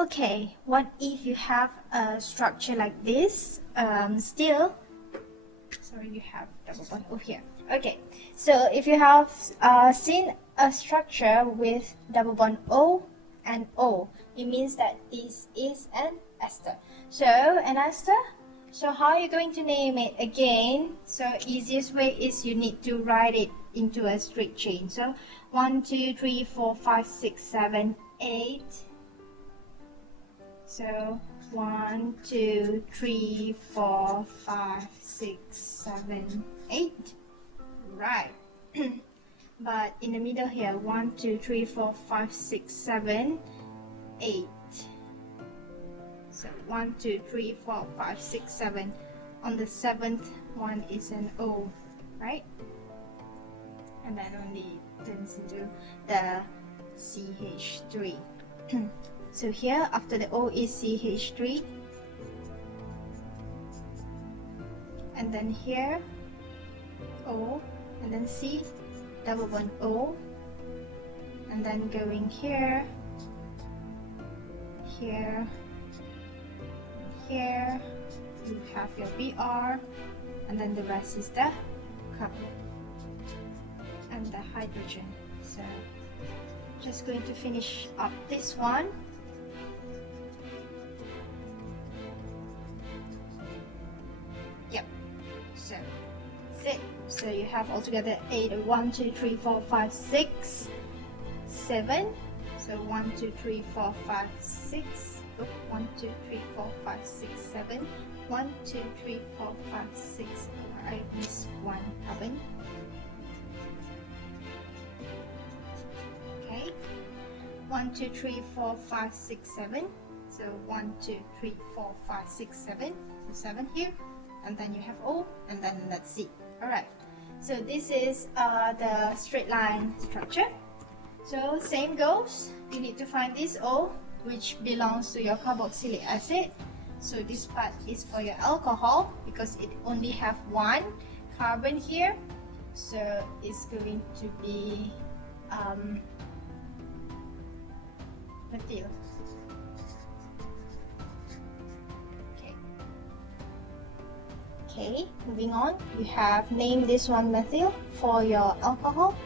Okay, what if you have a structure like this? Still, sorry, you have double bond over here. Okay, so if you have seen a structure with double bond O and O, it means that this is an ester. So an ester, so how are you going to name it again? So easiest way is you need to write it into a straight chain. So 1, 2, 3, 4, 5, 6, 7, 8. So 1, 2, 3, 4, 5, 6, 7, 8. Right. But in the middle here, 1, 2, 3, 4, 5, 6, 7, 8. So 1, 2, 3, 4, 5, 6, 7. On the seventh one is an O, right? And that only turns into the CH3. So here, after the O is CH3. And then here, O, and then C, double bond O. And then going here, here, here, you have your Br, and then the rest is the carbon and the hydrogen. So just going to finish up this one. Yep, so that's it. So you have altogether 8, 1, 2, 3, 4, 5, 6, 7. So 1, 2, 3, 4, 5, 6. 1, 2, 3, 4, 5, 6, 7. 1, 2, 3, 4, 5, 6. I missed one carbon. Okay. 1, 2, 3, 4, 5, 6, 7. So 1, 2, 3, 4, 5, 6, 7. So 7 here. And then you have O, and then let's see. Alright. So this is the straight line structure. So same goes. You need to find this O, which belongs to your carboxylic acid. So this part is for your alcohol because it only have one carbon here. So it's going to be methyl. Okay, moving on. You have named this one methyl for your alcohol.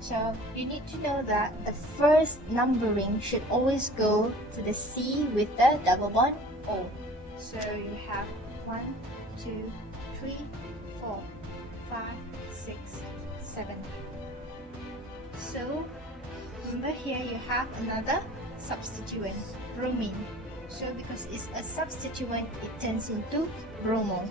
So you need to know that the first numbering should always go to the C with the double bond O. So you have 1, 2, 3, 4, 5, 6, 7. So remember here you have another substituent, bromine. So because it's a substituent, it turns into bromo.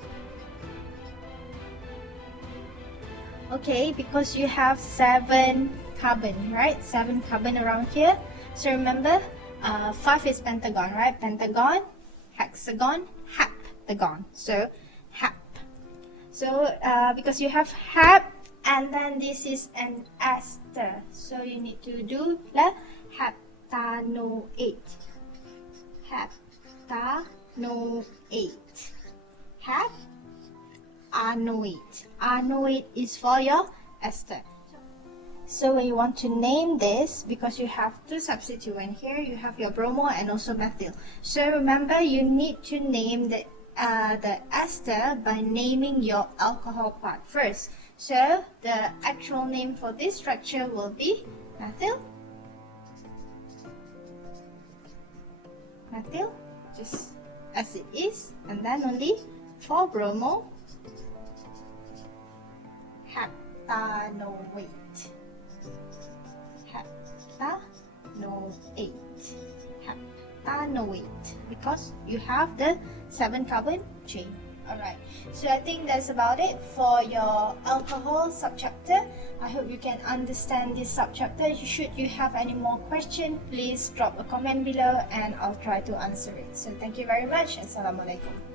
Okay, because you have 7 carbon, right? 7 carbon around here. So remember, 5 is pentagon, right? Pentagon, hexagon, heptagon. So hep. So because you have hep, and then this is an ester. So you need to do the heptanoate. Heptanoate. Hep. Anoate. Anoate is for your ester. So when you want to name this, because you have two substituents here, you have your bromo and also methyl. So remember, you need to name the ester by naming your alcohol part first. So the actual name for this structure will be methyl. Methyl, just as it is, and then only for bromo, heptanoate. Heptanoate. Heptanoate. Because you have the 7 carbon chain. Alright, so I think that's about it for your alcohol subchapter. I hope you can understand this subchapter. Should you have any more questions, please drop a comment below and I'll try to answer it. So thank you very much. Assalamualaikum.